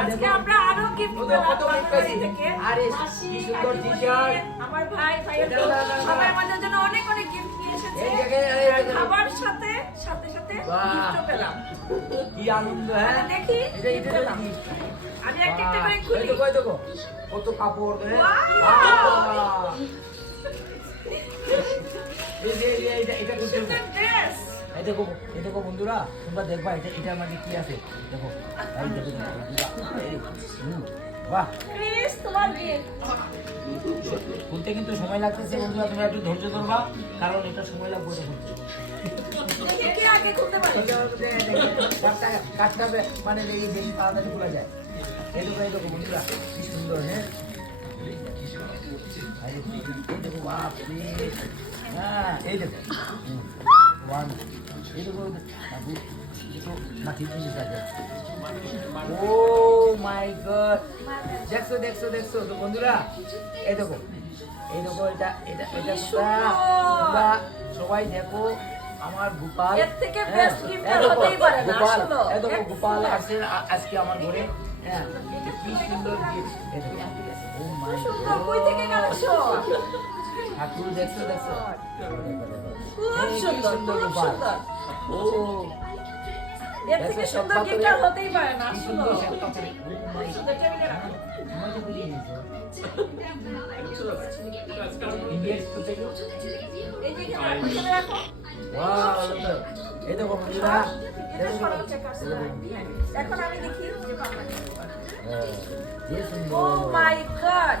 আজকে- আমরা আরও কত- পেলাম কত gift বাপের পাইছি। বাড়ি থেকে। আরে, কি সুন্দর কাকিমণি, t-shirt। আমার ভাই ভাইয়ের দাঁড়া, বোন, দাঁড়া, দাঁড়া। সবাই আমাদের জন্য অনেক অনেক গিফট নিয়ে এসেছে এই জায়গায়, এই আর জায়গায়। খাবার সাথে সাথে সাথে গিফটও পেলাম কি আনন্দ হ্যাঁ দেখি এটা এটা পেলাম। আমি একটা একটা করে খুলি দেখো দেখো কত কাপড় হ্যাঁ এই যে এটা এই দেখো এই দেখো বন্ধুরা তোমরা দেখবা এটা এটার মধ্যে কি আছে দেখো এই দেখো বাহ খুলতে কিন্তু সময় লাগতেছে বন্ধুরা তোমরা একটু ধৈর্য ধরবা কারণ এটা সময় লাগবে মানে এই বেশি তাড়াতাড়ি খোলা যায় এই দেখো বন্ধুরা কি সুন্দর হ্যাঁ এই দেখো বাপরে হ্যাঁ এই দেখো আছে ও মাই গড দেখছ দেখছ দেখছ তো বন্ধুরা এই দেখো এই দেখো এটা এটা এটা তোমরা সবাই দেখো আমার গোপাল এর থেকে হ্যাঁ, হতেই পারে না, গোপাল আসলে। এই দেখো গোপাল সুন্দর। আসছে আজকে আমার ঘরে। হ্যাঁ কি সুন্দর কই থেকে কালেকশন? ঠাকুর দেখছ দেখছ খুব এই সুন্দর খুব সুন্দর। ও। এর থেকে সুন্দর গিফট আর হতেই পারে না আসলে। Oh এখানে আমি দেখি। ও মাই গড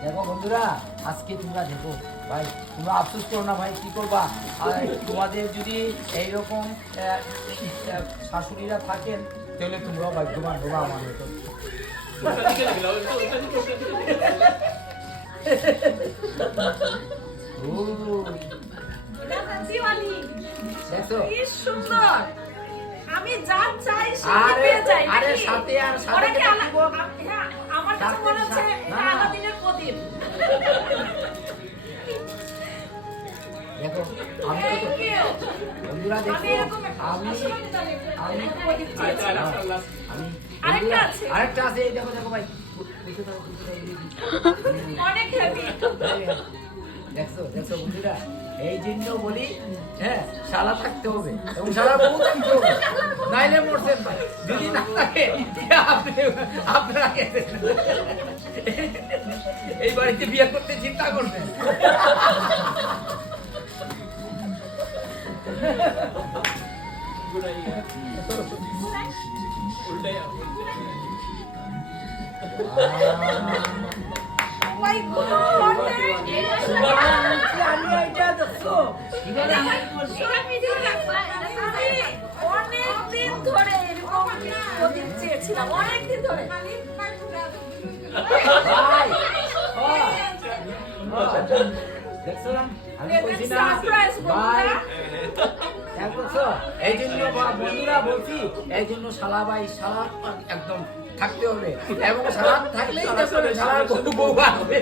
দেখো বন্ধুরা আজকে তোমরা দেখো ভাই তোমরা আফসোস করো না ভাই কী করবা? আর তোমাদের যদি এইরকম শাশুড়িরা থাকেন তাহলে তোমরাও ভাগ্যবান হবা আমার মতো সুন্দর। আমি যা চাই আরে, সাথে আর সাথে হ্যাঁ, কাছে মনে হচ্ছে এটা আলাদিনের প্রদীপ। দেখো আমি তো Thank you. বন্ধুরা দেখো আমি আমি জানি, আমি আমি প্রদীপ চেয়েছি। আমি আরেকটা আছে। আরেকটা আছে এই দেখো দেখো ভাই। অনেক হেভি দেখছ দেখছ বন্ধুরা এই জন্য বলি হ্যাঁ শালা থাকতে হবে এবং শালা বউ থাকতে হবে। নাইলে মরছেন যদি না থাকে আপনি আপনারা এই বাড়িতে বিয়ে করতে চিন্তা করবেন আমি কীভাবে অনেক ধরে এরকম প্রদীপ চেয়েছিলাম? এই জন্য বন্ধুরা বলছি এই জন্য শালা ভাই শালা একদম থাকতে হবে। এবং থাকলেই বন্ধু বউ আসবে।